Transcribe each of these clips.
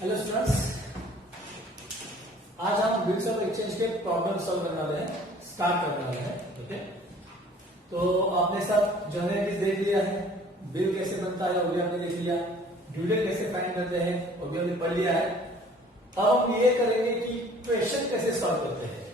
Hello students, आज हम bills of exchange के प्रॉब्लम सॉल्व करने वाले हैं, स्टार्ट करने वाले हैं। ओके, तो आपने सब जनरल देख लिया है, बिल कैसे बनता है वो भी हमने देख लिया, ड्यू डेट कैसे फाइंड करते हैं वो भी हमने पढ़ लिया है। अब हम ये करेंगे कि क्वेश्चन कैसे सॉल्व करते हैं।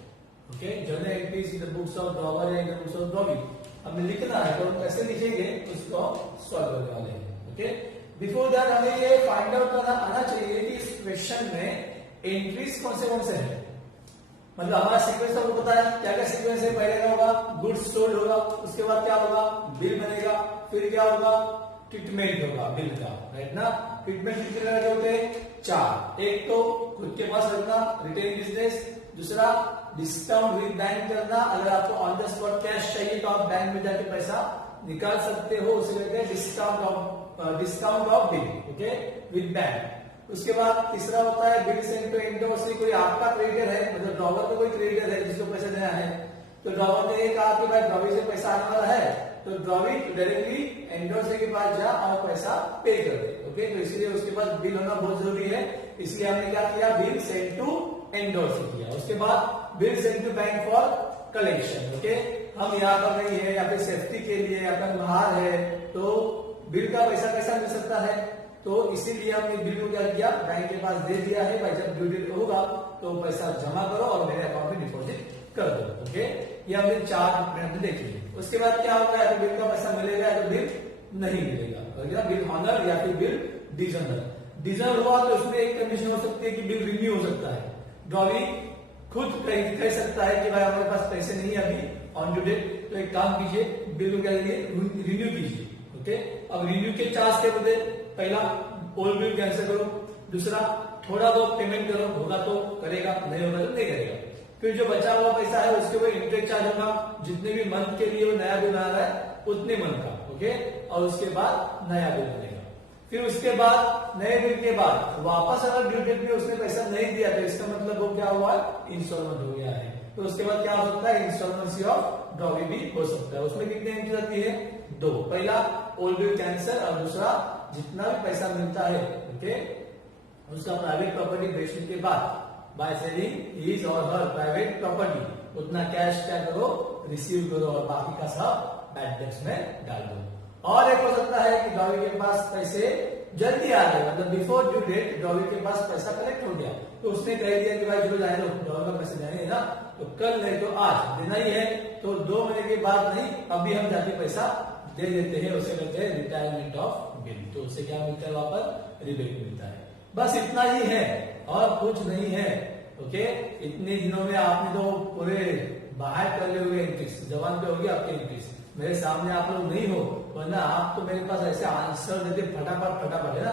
Okay, journal entries in the books of drawer या in the books of drawee हमें लिखना है, तो हम कैसे लिखेंगे उसको सॉल्व करने वाले हैं। ओके, बिफोर दैट हमें ये फाइंड आउट करना आना चाहिए कि इस क्वेश्चन में एंट्रीज कौन से हैं। मतलब हमारा सीक्वेंस आपको पता है, क्या क्या सीक्वेंस है। पहले क्या होगा, गुड्स सोल्ड होगा, उसके बाद क्या होगा, बिल बनेगा, फिर क्या होगा, ट्रीटमेंट होगा बिल का, राइट ना। ट्रीटमेंट कितने तरह के होते हैं, 4। एक तो खुद के पास रखना, रिटेन बिजनेस। दूसरा, डिस्काउंट विद बैंक करना, अगर आपको ऑन द स्पॉट कैश चाहिए तो आप बैंक में जाके पैसा निकाल सकते हो, उसे कहते हैं discount of bill, okay, with bank. उसके बाद तीसरा होता है बिल सेंड टू एंडोर्स। कोई आपका क्रेडिटर है, मतलब ड्रॉवर में कोई क्रेडिटर है जिसको पैसा देना है, तो ड्रॉवर ने ये कहा कि भाई ड्रॉवी से पैसा आने वाला है, तो ड्रॉवी डायरेक्टली एंडोर्स के पास जा और पैसा पे कर दे। ओके, तो इसीलिए उसके पास बिल होना बहुत जरूरी है, इसलिए हमने क्या किया, बिल सेंड टू एंडोर्स किया। उसके बाद bill send to bank for collection. Okay, हम यहाँ पर नहीं है या फिर सेफ्टी के लिए या फिर बाहर है, तो बिल का पैसा कैसा मिल सकता है, तो इसीलिए हमने बिल को क्या किया, बैंक के पास दे दिया है, भाई जब ड्यू डेट होगा तो पैसा जमा करो और मेरे अकाउंट में डिपॉजिट कर दो। ओके, ये हमने 4 ट्रीटमेंट देख ली। उसके बाद क्या होगा, या तो बिल का पैसा मिलेगा या तो बिल नहीं मिलेगा, बिल ऑनर या फिर बिल डिसऑनर। डिसऑनर हुआ तो उसमें एक कंडीशन हो सकती है कि बिल रिन्यू हो सकता है। ड्रॉवी खुद कह सकता है कि भाई हमारे पास पैसे नहीं है अभी ऑन ड्यू डेट, तो एक काम कीजिए, बिल को क्या रिन्यू कीजिए। ओके, अब रिन्यू के 4 स्टेप होते हैं। पहला, ओल्ड बिल कैंसिल करो। दूसरा, थोड़ा बहुत पेमेंट करो, होगा तो करेगा, नहीं होगा तो नहीं करेगा। फिर जो बचा हुआ पैसा है उसके ऊपर इंटरेस्ट चार्ज होगा, जितने भी मंथ के लिए वो नया बिल बना रहा है उतने मंथ का। ओके, और उसके बाद नया बिल बनेगा। फिर उसके बाद नए बिल के बाद वापस अगर ड्यू डेट में उसने पैसा नहीं दिया तो इसका मतलब वो क्या हुआ, इंस्टॉलमेंट हो गया है। तो उसके बाद क्या हो सकता है, इंस्टॉलमेंसी ऑफ ड्रॉवी भी हो सकता है। उसमें कितनी एंट्री आती है, 2। पहला, ओल्ड बिल कैंसिल, और दूसरा, जितना भी पैसा मिलता है ओके उसका प्राइवेट प्रॉपर्टी बेचने के बाद बाय सेलिंग हिज और हर प्राइवेट प्रॉपर्टी, उतना कैश क्या करो, रिसीव करो, और बाकी का सब बैड डेट्स में डाल दो। और एक हो सकता है कि ड्रॉवी के पास पैसे जल्दी आ गए, मतलब बिफोर ड्यू डेट ड्रॉवी के पास पैसा कलेक्ट हो गया, तो उसने कह दिया कि भाई जो जाए दो, ड्रॉवी का पैसे जाने ना, तो कल नहीं तो आज देना ही है, तो 2 महीने के बाद नहीं, अभी हम जाके पैसा दे देते हैं, उसे कहते हैं रिटायरमेंट ऑफ बिल। तो उससे क्या मिलता है, वापस रिबेट मिलता है। बस इतना ही है और कुछ नहीं है। ओके, इतने दिनों में आपने तो पूरे बाहर कर ले हुए एंट्रीज, जवान पे होगी आपके एंट्रीज, मेरे सामने आप लोग नहीं हो, वरना आप तो मेरे पास ऐसे आंसर देते फटाफट है ना,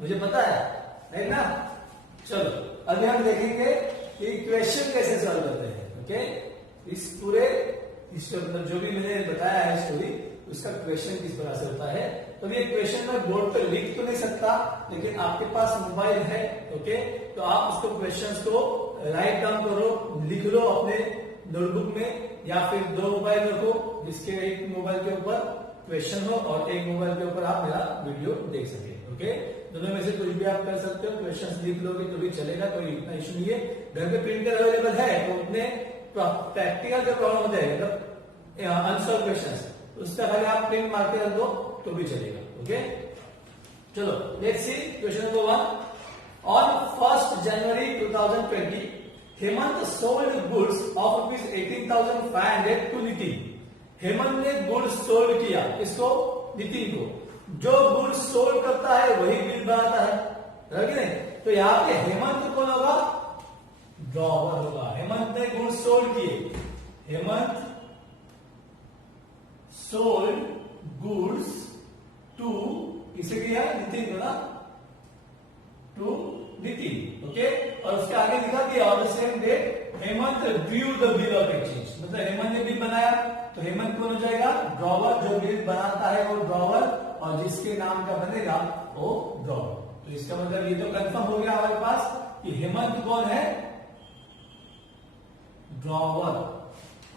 मुझे पता है ना। चलो अभी हम देखेंगे कि इक्वेशन कैसे सॉल्व करते हैं। ओके, इस पूरे मतलब जो भी मैंने बताया है स्टोरी, उसका क्वेश्चन किस तरह से होता है। तो ये क्वेश्चन मैं बोर्ड पे लिख तो नहीं सकता, लेकिन आपके पास मोबाइल है, ओके, तो आप उसको क्वेश्चंस को राइट डाउन करो, लिख लो अपने नोटबुक में, या फिर 2 मोबाइल रखो, जिसके एक मोबाइल के ऊपर क्वेश्चन हो और एक मोबाइल के ऊपर आप मेरा वीडियो देख सके। ओके, दोनों में से कुछ भी आप कर सकते हो, क्वेश्चंस लिख लोगे तो भी चलेगा, कोई इतना इशू नहीं है। घर पे प्रिंटर अवेलेबल है तो उतने प्रैक्टिकल जो प्रॉब्लम होते हैं, मतलब अनसॉल्व क्वेश्चंस, उसका खाली आप प्रिंट मार के रख दो तो भी चलेगा। ओके, चलो let's see question number 1। On 1st January 2020 Hemant sold goods of ₹18,500 to Nitin. Hemant ने गुड्स सोल्ड किया, किसको, नितिन को। जो गुड्स सोल्ड करता है वही बिल बनाता है कि नहीं, तो यहाँ पे हेमंत कौन होगा, ड्रॉवर होगा। हेमंत ने गुड्स सोल्ड किए, हेमंत सोल्ड गुड्स टू, किसे किया, नितिन को ना, टू नितिन। ओके, और उसके आगे लिखा कि on the same date Hemant due the bill of exchange, मतलब हेमंत ने बिल बनाया, तो हेमंत कौन हो जाएगा, ड्रॉवर। जो बिल बनाता है वो ड्रॉवर, और जिसके नाम का बनेगा वो ड्रॉवर। तो इसका मतलब ये तो कंफर्म हो गया हमारे पास कि हेमंत कौन है, ड्रॉवर,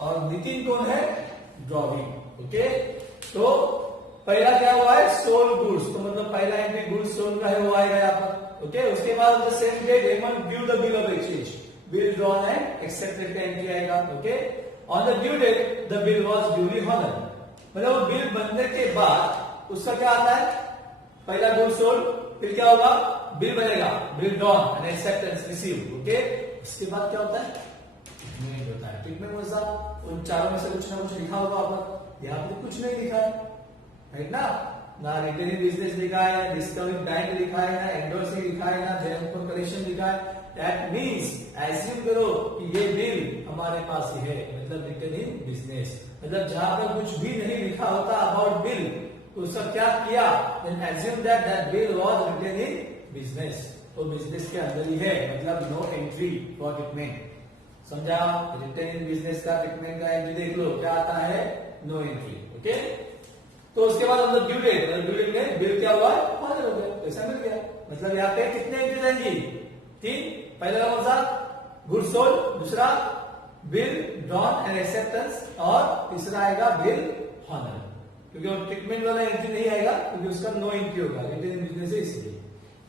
और नितिन कौन है, ड्रॉविंग। ओके, तो पहला क्या हुआ है, सोल्ड गुड्स, तो मतलब पहला एंट्री गुड्स सोल्ड का है वो आएगा यहाँ पर। ओके उसके बाद the same date Hemant due the bill of exchange, bill drawn and accepted का एंट्री आएगा। Okay on the due date the bill was duly honoured, मतलब बिल बनने के बाद उसका क्या आता है, पहला गुड सोल्ड, फिर क्या होगा, बिल बनेगा, bill drawn and acceptance receive. Okay उसके बाद क्या होता है, ट्रीटमेंट होता है। ट्रीटमेंट में साहब उन चारों में से कुछ ना कुछ लिखा होगा आपको, यहाँ पे कुछ नहीं लिखा है, राइट ना रिटेनिंग बिजनेस लिखा है, ना डिस्कवरिंग बैंक लिखा है, ना एंडोर्सिंग लिखा है, ना जेनरल कलेक्शन लिखा है। दैट मींस एज्यूम करो कि ये बिल हमारे पास ही है, मतलब रिटेनिंग बिजनेस, मतलब जहां पर कुछ भी नहीं लिखा होता अबाउट बिल, तो उसका क्या किया, then assume that that bill was retained in business, तो बिजनेस के अंदर ही है, मतलब नो एंट्री फॉर ट्रीटमेंट। समझा, रिटेन इन बिजनेस का ट्रीटमेंट का एंट्री देख लो क्या आता है, नो एंट्री। ओके तो उसके बाद हम लोग ड्यू डेट, ड्यू डेट में बिल क्या हुआ, हॉनर हो गया, पैसा मिल गया, मतलब यहाँ पे कितने एंट्री रहेंगी, 3, पहला कौन सा, गुड सोल्ड, दूसरा बिल ड्रॉन एंड एक्सेप्टेंस, और तीसरा आएगा बिल हॉनर, क्योंकि वो ट्रीटमेंट वाला एंट्री नहीं आएगा क्योंकि उसका नो एंट्री होगा, रिटेन बिजनेस है इसलिए।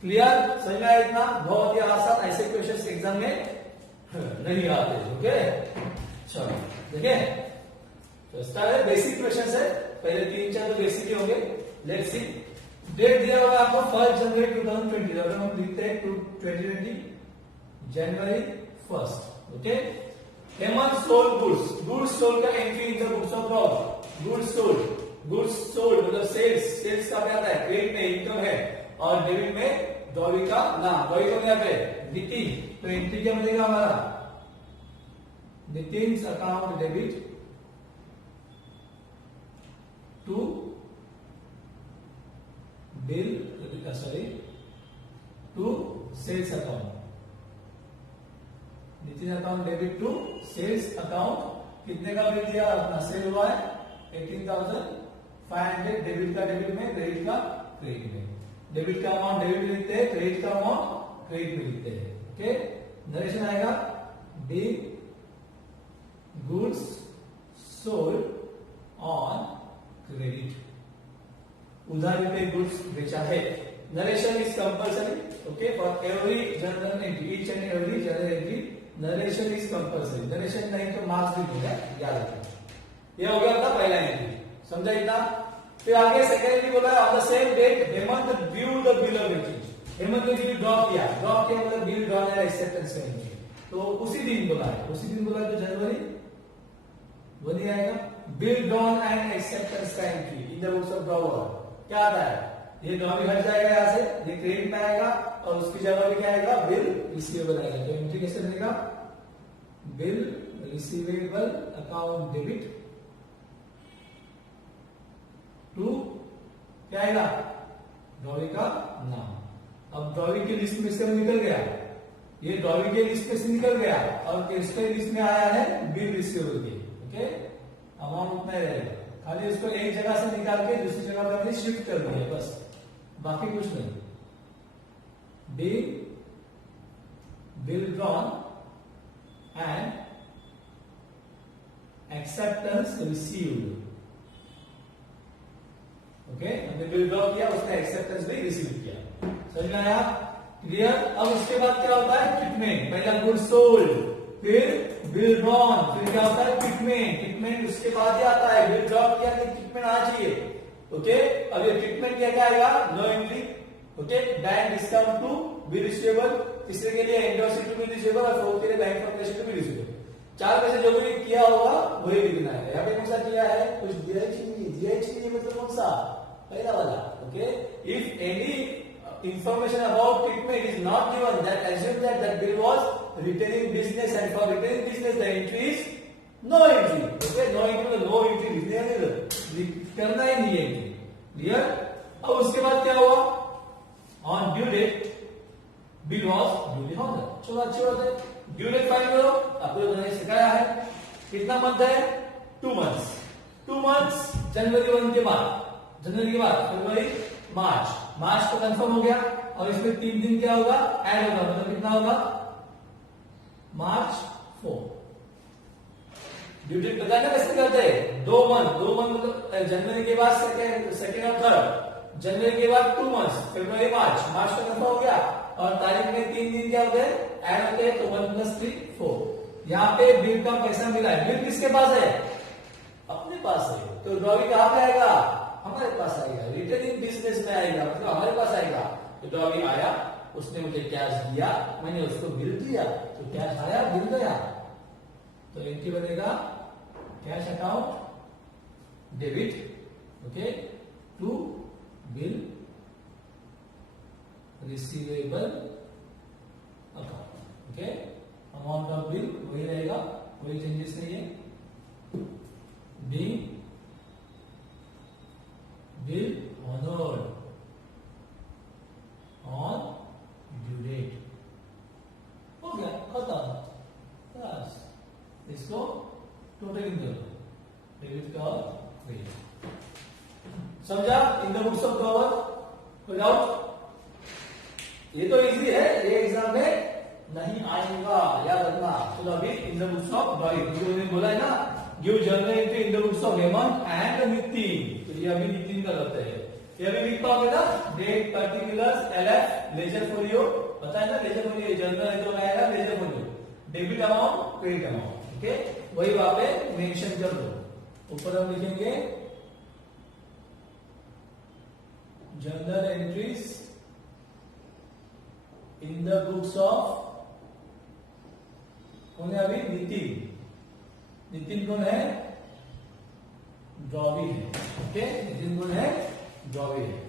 क्लियर, समझ में आया इतना, बहुत ही आसान, ऐसे क्वेश्चंस एग्जाम में नहीं आते। ओके चलो देखिए, तो इसका है बेसिक क्वेश्चंस है, पहले 3-4 तो बेसिक ही होंगे। लेट्स सी, डेट दिया होगा आपको 1 जनवरी 2020, अगर हम लिखते हैं 2020 जनवरी 1। Okay Hemant sold goods, goods sold का entry in the books of law, goods sold मतलब सेल्स, सेल्स का क्या आता है, क्रेडिट में इनकम है, और डेबिट में द्रव्य का नाम, द्रव्य को यहाँ पे नितिन, तो एंट्री क्या मिलेगा हमारा, Nitin account debit to bill, sorry to sales account, Nitin account debit to sales account, कितने का बिल दिया अपना, सेल हुआ है 18,500, डेबिट का डेबिट में, क्रेडिट का क्रेडिट में, डेबिट का अमाउंट डेबिट में लिखते हैं, क्रेडिट का अमाउंट क्रेडिट में लिखते हैं। ओके नरेशन आएगा, bill goods sold on credit, उधारी पे गुड्स बेचा है। Narration is compulsory, okay for every general entry, each and every general entry narration is compulsory, narration नहीं तो मार्क्स भी मिलेगा, याद रखना। ये हो गया अपना पहला एंट्री, समझा इतना। फिर आगे सेकेंड एंट्री बोला on the same date Hemant due the bill of exchange, Hemant ने बिल ड्रॉ किया, मतलब बिल ड्रॉ एंड एक्सेप्टेंस का एंट्री, तो उसी दिन बोला है, उसी दिन बोला है तो जनवरी वही आएगा, बिल ड्रॉन एंड एक्सेप्टेंस का entry in the books of drawer, क्या आता है, ये ड्रॉ भी हट जाएगा यहाँ से, ये क्रेडिट में आएगा, और उसकी जगह पे क्या आएगा, बिल रिसीवेबल आएगा, तो एंट्री कैसे बनेगा, bill receivable account debit to क्या आएगा, ड्रॉवी का नाम। अब ड्रॉवी की लिस्ट में से निकल गया, ये ड्रॉवी के लिस्ट में से निकल गया, और किसके लिस्ट में आया है, बिल रिसीवेबल के। ओके अमाउंट उतना ही रहेगा, खाली उसको एक जगह से निकाल के दूसरी जगह पर हमने शिफ्ट कर दिया बस, बाकी कुछ नहीं। Bill drawn and acceptance received, okay हमने बिल ड्रॉ किया, उसने एक्सेप्टेंस भी रिसीव किया, समझ में आया, क्लियर। अब उसके बाद क्या होता है, ट्रीटमेंट, पहला गुड सोल्ड, फिर बिल ड्रॉन, फिर क्या होता है ट्रीटमेंट, ट्रीटमेंट उसके बाद ही आता है, बिल ड्रॉ किया कि ट्रीटमेंट आना चाहिए। ओके अब ये ट्रीटमेंट क्या आएगा, no entry, okay bank discount to bill receivable, तीसरे के लिए एंडोर्सिंग टू बिल रिसीवेबल, और फोर्थ के लिए bank formulation to bill receivable. चार में से जो भी किया होगा वही लिखना है। यहाँ पे कौन सा किया है, कुछ दिया ही मतलब कौन सा, पहला वाला। Okay if any information about treatment is not given, that assume that bill was retained in business, and for retained in business the entry is no entry. Okay no entry, no entry करना ही नहीं है entry, clear। अब उसके बाद क्या हुआ, on due date bill was duly honored, चलो अच्छी बात है, ड्यू डेट फाइंड करो, आपको मैंने सिखाया है, कितना मंथ है, 2 months, 2 months जनवरी 1 के बाद, जनवरी के बाद फरवरी मार्च, मार्च तो कंफर्म हो गया, और इसमें 3 दिन क्या होगा, ऐड होगा, मतलब कितना होगा, मार्च 4। ड्यू डेट पता है कैसे करते हैं, 2 मंथ मतलब जनवरी के बाद सेकेंड और थर्ड, जनवरी के बाद 2 months, फरवरी मार्च, मार्च तो कंफर्म हो गया, और तारीख में 3 दिन क्या होते हैं, ऐड होते हैं, तो 1 + 3 4। यहाँ पे बिल का पैसा मिला है, बिल किसके पास है, अपने पास है, तो ड्रॉवी कहां पे आएगा, हमारे पास आएगा, रिटर्न इन बिजनेस में आएगा, मतलब हमारे पास आएगा। तो ड्रॉवी आया, उसने मुझे कैश दिया, मैंने उसको बिल दिया, तो कैश आया, बिल गया, तो एंट्री बनेगा cash account debit, okay, to bill receivable account, okay. Amount of bill वही रहेगा, कोई चेंजेस नहीं है। Bill honoured on due date, हो गया, खत्म, बस इसको टोटलिंग करो, डेबिट का और क्रेडिट। समझा इन द बुक्स ऑफ ड्रॉवर, कोई डाउट? ये तो इजी है, ये एग्जाम में नहीं आएगा, याद रखना। तो अभी इन द बुक्स ऑफ ड्रॉइंग जो मैंने बोला है ना, give journal entry in the books of Hemant and Nitin, तो ये अभी नितिन का रहता है, ये अभी लिख पाओगे ना, date, particulars, LF, ledger folio, पता है ना लेजर फोलियो, जर्नल है तो आएगा ledger folio, debit amount, credit amount, okay, वही वहां पे मेंशन कर दो। ऊपर हम लिखेंगे journal entries in the books of, कौन है अभी, नितिन, नितिन कौन है, ड्रॉवी है, ओके, नितिन कौन है, ड्रॉवी है।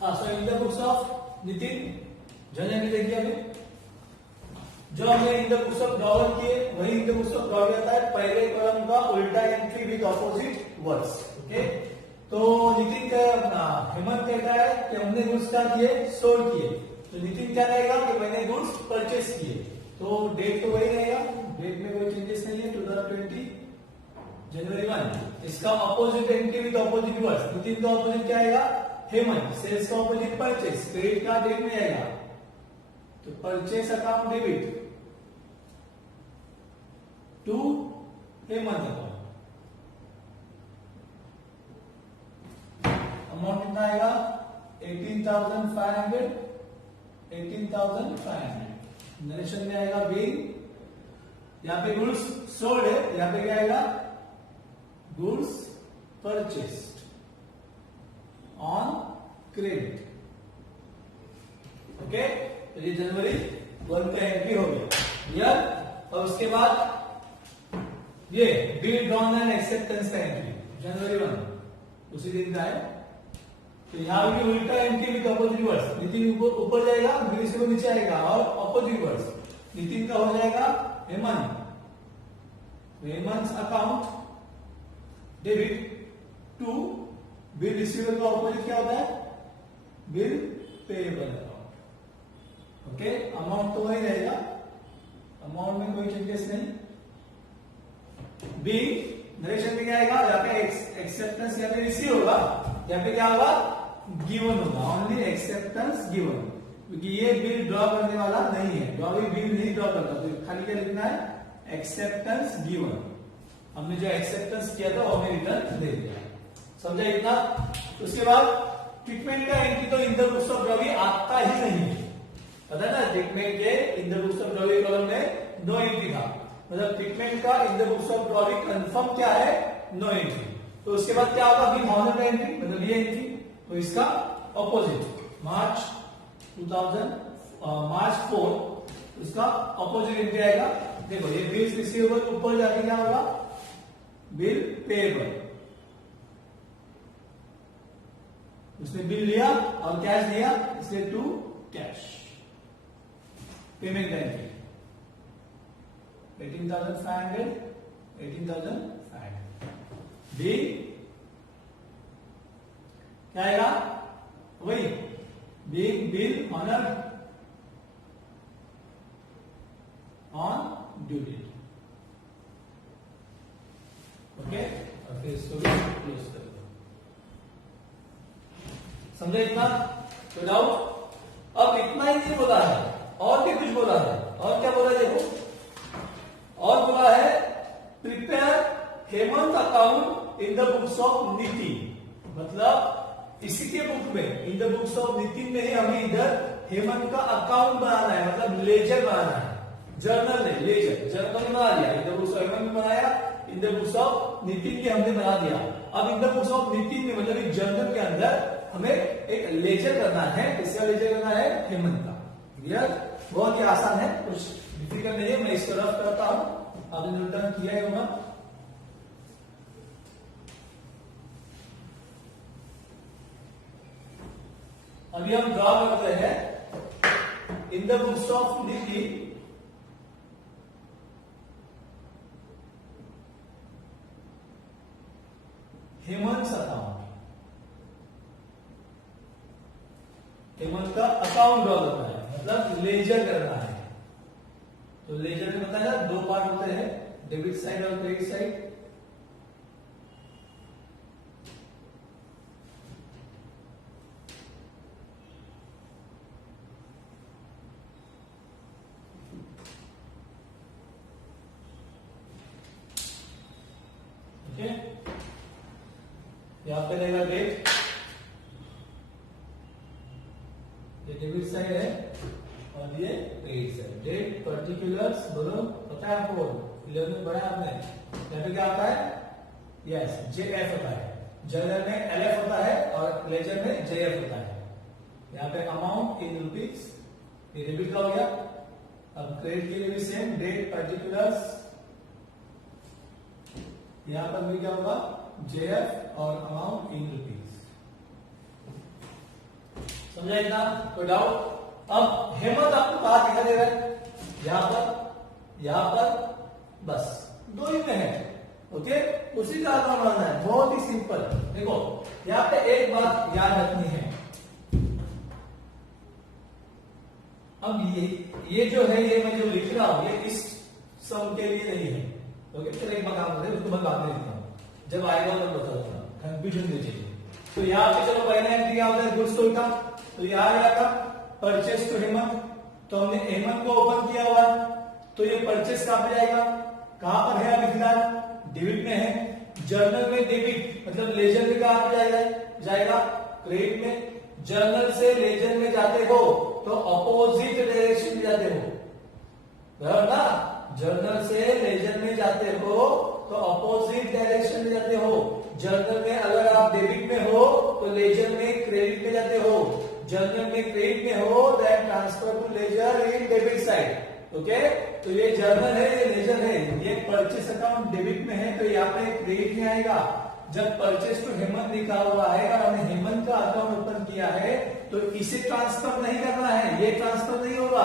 हाँ, so in the books of Nitin journal entry देखिए अभी, जो हमने in the books of drawer किए वही in the books of drawer आता है, पहले कॉलम का उल्टा entry with opposite words, okay. तो नितिन का, हेमंत कहता है कि हमने गुड्स क्या किए, सोल्ड किए, तो नितिन क्या रहेगा कि मैंने गुड्स परचेस किए, तो डेट तो वही रहेगा, डेट में कोई चेंजेस नहीं है, 2020 जनवरी 1। इसका opposite entry with opposite words, Nitin का ऑपोजिट क्या आएगा, हेमंत, सेल्स का ऑपोजिट परचेस, क्रेडिट का डेट में आएगा, तो purchase account debit to Hemant account, amount कितना आएगा, 18,500, 18,500। नरेशन में आएगा बिल, यहाँ पे गुड्स सोल्ड है, यहाँ पे क्या आएगा, goods purchased on credit, okay. तो ये जनवरी 1 का एंट्री हो गया, और उसके बाद ये बिल ड्रॉन एंड एक्सेप्टेंस का एंट्री जनवरी 1 उसी दिन का है, तो यहाँ भी उल्टा entry with opposite words, Nitin ऊपर जाएगा, बिल से नीचे आएगा, और ऑपोजिट वर्ड्स, नितिन का हो जाएगा Hemant, Hemant account debit to bill receivable का ऑपोजिट क्या होता है, bill payable account, okay. Amount तो वही रहेगा, अमाउंट में कोई चेंजेस नहीं। बी नरेशन में क्या आएगा, यहाँ पे एक्सेप्टेंस, यहाँ पे रिसीव होगा, यहाँ पे क्या होगा, गिवन होगा, ओनली एक्सेप्टेंस गिवन, क्योंकि ये बिल ड्रॉ करने वाला नहीं है, ड्रॉ बिल नहीं ड्रॉ करता, तो खाली क्या लिखना है, एक्सेप्टेंस गिवन। हमने जो एक्सेप्टेंस किया था वो हमें रिटर्न दे दिया, समझा इतना। उसके बाद ट्रीटमेंट का एंट्री तो इन द बुक्स ऑफ ड्रॉ आता ही नहीं है, पता है ना, ट्रीटमेंट के इन the books of draw column में नो एंट्री था, मतलब ट्रीटमेंट का इन the books of draw confirm क्या है, नो एंट्री। तो उसके बाद क्या होगा, बी ऑनर का एंट्री, मतलब ये एंट्री, तो इसका ऑपोजिट मार्च 4 इसका ऑपोजिट एंट्री आएगा। देखो ये बिल्स रिसीवेबल ऊपर जाके क्या होगा, बिल पेएबल, उसने बिल लिया और कैश दिया, इसलिए टू कैश, पेमेंट का एंट्री 18,500, 18,500। बी क्या आएगा, वही bill honour on due date, okay, और फिर इसको क्लोज कर दो। समझे इतना, तो डाउट? अब इतना ही नहीं बोला है, और भी कुछ बोला है, और क्या बोला देखो, और बोला है prepare in the books of Nitin, मतलब इसी के बुक में इन द बुक्स ऑफ नितिन में ही हमें इधर हेमंत का अकाउंट बनाना है, मतलब लेजर बनाना है। जर्नल ने लेजर जर्नल बना दिया, in the books of Hemant बनाया, in the books of Nitin के हमने बना दिया। अब in the books of Nitin में मतलब एक जर्नल के अंदर हमें एक लेजर करना है। किसका लेजर करना है? हेमंत का। क्लियर? बहुत ही आसान है, कुछ डिफिकल्ट नहीं है। मैं इसको रफ करता हूं, आपने नोट डाउन किया है होगा। अभी हम ड्रॉ करते हैं इन the books of Nitin Hemant account, Hemant का अकाउंट ड्रॉ करना है, मतलब लेजर करना है। तो लेजर में बताया दो पार्ट होते हैं, डेबिट साइड और क्रेडिट साइड। ओके, यहां पे रहेगा डेट, ये डेबिट साइड है और ये क्रेडिट साइड। डेट पर्टिकुलर्स बोलो, पता है आपको, 11 में पढ़ा है आपने। यहाँ पे क्या आता है? यस, जेएफ होता है। जर्नल में एलएफ होता है और लेजर में जेएफ होता है। यहाँ पे अमाउंट इन रुपीज, ये डेबिट का हो गया। अब क्रेडिट के लिए भी सेम, डेट पर्टिकुलर्स, यहां पर भी क्या होगा? जेएफ और अमाउंट इन रुपीज। समझा इतना? कोई डाउट? अब हेमंत आपको कहा दिखा दे रहा है, यहां पर बस दो ही में है। ओके, उसी का अकाउंट बनाना है, बहुत ही सिंपल। देखो यहां पे एक बात याद रखनी है, अब ये जो है, ये मैं जो लिख रहा हूं, ये इस सम के लिए नहीं है। ओके, चलो एक बात काम करें, उसको मैं बाद में लिखता हूं, जब आएगा तब बता दूंगा, कंफ्यूजन नहीं चाहिए। तो यहाँ पे चलो पहला एंट्री क्या होता है? गुड्स सोल्ड का, तो यहाँ आएगा परचेस टू हेमंत। तो हमने हेमंत को ओपन किया हुआ, तो ये परचेस कहां पे जाएगा? कहां पर है अभी फिलहाल? डेबिट में है। जर्नल में डेबिट, मतलब लेजर में कहां पे जाएगा? क्रेडिट में। जर्नल से लेजर में जाते हो तो अपोजिट डायरेक्शन में जाते हो, बराबर ना? जर्नल से लेजर में जाते हो तो अपोजिट डायरेक्शन में जाते हो। जर्नल में अगर आप डेबिट में हो तो लेजर में क्रेडिट में जाते हो। जर्नल में क्रेडिट में हो then transfer to ledger in debit side. Okay, तो ये जर्नल है, ये लेजर है। ये परचेस अकाउंट डेबिट में है तो यहाँ पे क्रेडिट में आएगा। जब परचेस टू हेमंत लिखा हुआ है और हमने हेमंत का अकाउंट ओपन किया है तो इसे ट्रांसफर नहीं करना है, ये ट्रांसफर नहीं होगा,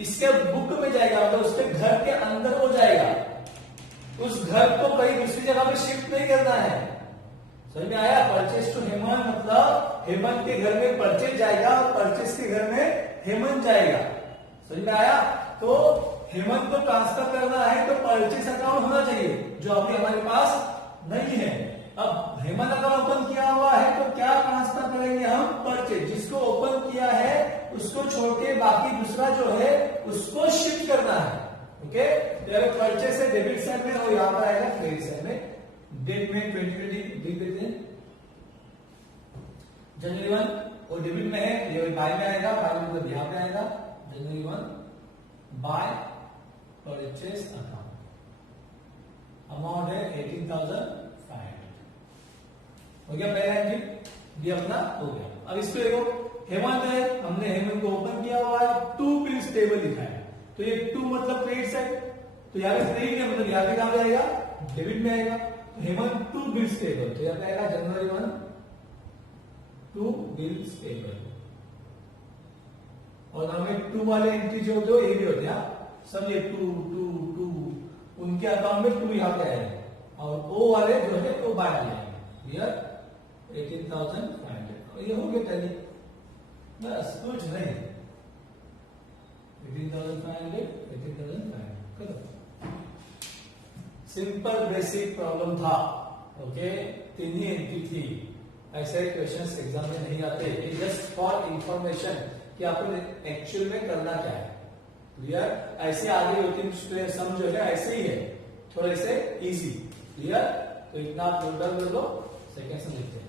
इसके बुक में जाएगा, मतलब उसके घर के अंदर हो जाएगा। उस घर को कहीं दूसरी जगह पे शिफ्ट नहीं करना है। समझ में आया? परचेस टू हेमंत मतलब हेमंत के घर में परचेस जाएगा और परचेस के घर में हेमंत जाएगा। समझ में आया? तो हेमंत को ट्रांसफर करना है तो परचेस अकाउंट होना चाहिए, जो अभी हमारे पास नहीं है। अब हेमंत अकाउंट ओपन किया हुआ है तो क्या ट्रांसफर करेंगे हम? परचेज। जिसको ओपन किया है उसको छोड़ के बाकी दूसरा जो है उसको शिफ्ट करना है। ओके, तो परचेज है डेबिट साइड में और यहां पर आएगा क्रेडिट साइड में। डेट में 2020 लिख देते हैं, जनवरी 1 वो डेबिट में है, ये बाय में आएगा, बाय में मतलब यहां पे आएगा जनवरी 1 बाय परचेज अकाउंट। अमाउंट है 18,500। हो गया पहला एंट्री, ये अपना हो गया। अब इसको देखो, हेमंत है, हमने हेमंत को ओपन किया हुआ है, टू बिल्स टेबल लिखा है, तो ये टू मतलब क्रेडिट साइड, तो यहाँ पे क्रेडिट है मतलब यहाँ पे कहां पे आएगा? डेबिट में आएगा। तो हेमंत टू बिल्स टेबल, तो यहाँ पे आएगा जनवरी 1 टू बिल्स टेबल। और हमें टू वाले एंट्री जो होते ये भी होते हैं, सब ये टू टू टू, उनके अकाउंट में टू यहाँ पे आएगा और ओ वाले जो है वो बाय आएंगे। यार 18,500 ये हो गया टैली, बस कुछ नहीं। 18,500 करो, सिंपल बेसिक प्रॉब्लम था। ओके, तीन ही एंट्री थी। ऐसे क्वेश्चंस एग्जाम में नहीं आते, जस्ट फॉर इंफॉर्मेशन कि आपको एक्चुअल में करना क्या है। क्लियर? ऐसे आगे 2-3 सम जो है ऐसे ही है, थोड़े से इजी। क्लियर? तो इतना आप नोट डाउन कर लो, सेकेंड्स में लिखते हैं।